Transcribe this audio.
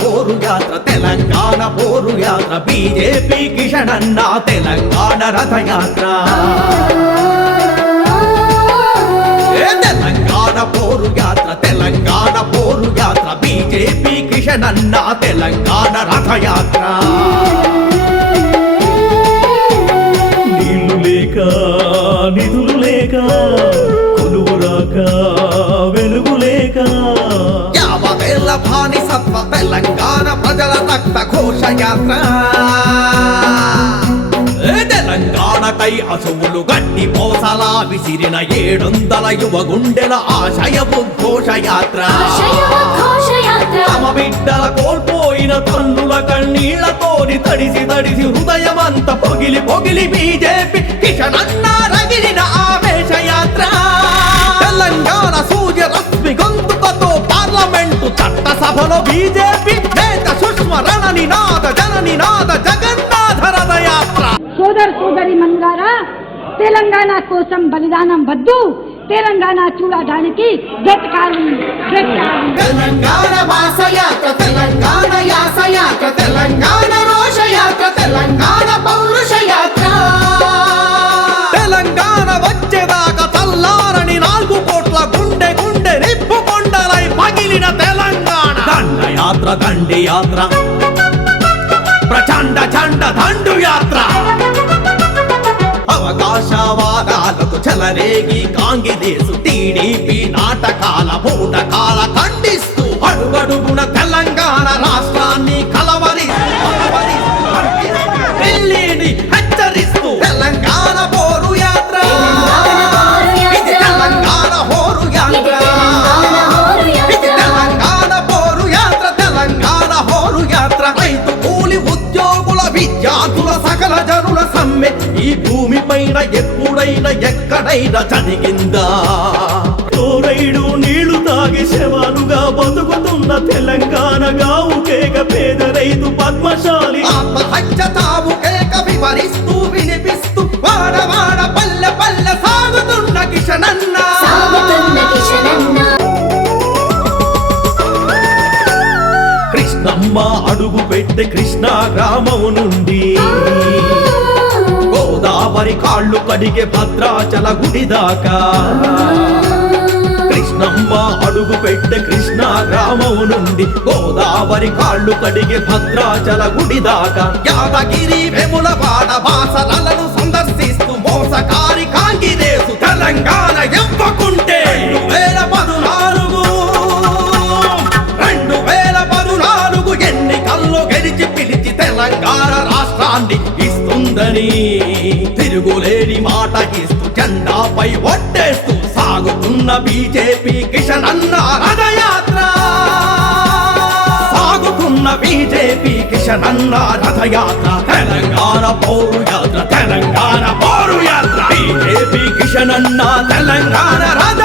పోరు యాత్ర తెలంగాణ పోరు యాత్ర బీజేపీ కిషన్ అన్న తెలంగాణ రథయాత్ర తెలంగాణ పోరు యాత్ర తెలంగాణ పోరు యాత్ర బీజేపీ కిషన్ అన్న తెలంగాణ రథయాత్ర నీళ్లు లేక నిధులు లేక కొలువు రాక వెలుగు లేక యావవేళ బానిసత్వ తెలంగాణ ప్రజల రక్త ఘోషయాత్ర తెలంగాణకై అసువులు గట్టి పోసలా విసిరిన 700 యువ గుండెల ఆశయ ఉద్ఘోషయాత్ర తమ బిడ్డల కోల్పోయిన తన్నుల కన్నీళ్లతోని తడిసి తడిసి హృదయమంత పొగిలి పొగిలి బీజేపీ కిషన్ అన్న రగిలిన ఆవేశయాత్ర తెలంగాణ సూర్య రశ్మి గొంతుకతో పార్లమెంటు చట్టసభలో బీజేపీ నేత సుష్మరణ నినాద జన నినాద జగన్నాథ రథయాత్ర సోదర్ సోదరి మన్గారా తెలంగాణ కోసం బలిదానం వద్దు తెలంగాణ చూడడానికి తెలంగాణ వాసయాత్ర తెలంగాణ యాసయాత్ర తెలంగాణ రోషయాత్ర తెలంగాణ పౌరుషయాత్ర తెలంగాణ వచ్చేదాకా తల్లారని 4 కోట్ల గుండె గుండె నిప్పు కొండలై పగిలిన తెలంగాణ దండయాత్ర దండి యాత్ర ప్రచండ చండ దండు యాత్ర అవకాశవాదాలకు చెలరేగి కాంగిదేశు టీడీపీ నాటకాల బూటకాల ఖండిస్తూ అడుగడుగున తెలంగాణ రాష్ట్రాన్ని ఢిల్లీని హెచ్చరిస్తూ తెలంగాణ పోరు యాత్ర ఇది తెలంగాణ పోరు యాత్ర ఇది తెలంగాణ పోరు యాత్ర తెలంగాణ పోరు యాత్ర రైతు కూలి ఉద్యోగుల విద్యార్థుల సకల జనుల సమ్మె ఈ భూమి పైన ఎప్పుడైనా ఎక్కడైనా జరిగిందా తోరైడు నీళ్లు తాగి శవాలుగా బతుకుతున్న తెలంగాణ గావుకేక పేద రైతు పద్మశాలి ఆత్మహత్య తావుకేక వివరిస్తూ వినిపిస్తూ వాడవాడ పల్లె పల్లె సాగుతున్న కిషన్ అన్న కృష్ణమ్మ అడుగు పెట్టి కృష్ణా గ్రామం నుండి గోదావరి కాళ్ళు కడిగే భద్రాచల గుడి దాకా కృష్ణమ్మ అడుగు పెట్టే కృష్ణా గ్రామం నుండి గోదావరి కాళ్ళు కడిగే భద్రాచల గుడి దాకా యాదగిరి వెములవాడ బాసరలను సందర్శిస్తూ మోసకారి కాంగిదేశు తెలంగాణ ఇవ్వకుంటే 2014 ఎన్నికల్లో గెలిచి పిలిచి తెలంగాణ రాష్ట్రాన్ని ఇస్తుందని తిరుగులేని మాట ఇస్తూ జెండాపై ఒట్టేస్తూ సాగుతున్న బీజేపీ కిషన్ అన్న రథయాత్ర సాగుతున్న బీజేపీ కిషన్ అన్న రథయాత్ర తెలంగాణ పౌరు యాత్ర తెలంగాణ పౌరు యాత్ర బీజేపీ కిషన్ అన్న తెలంగాణ రథ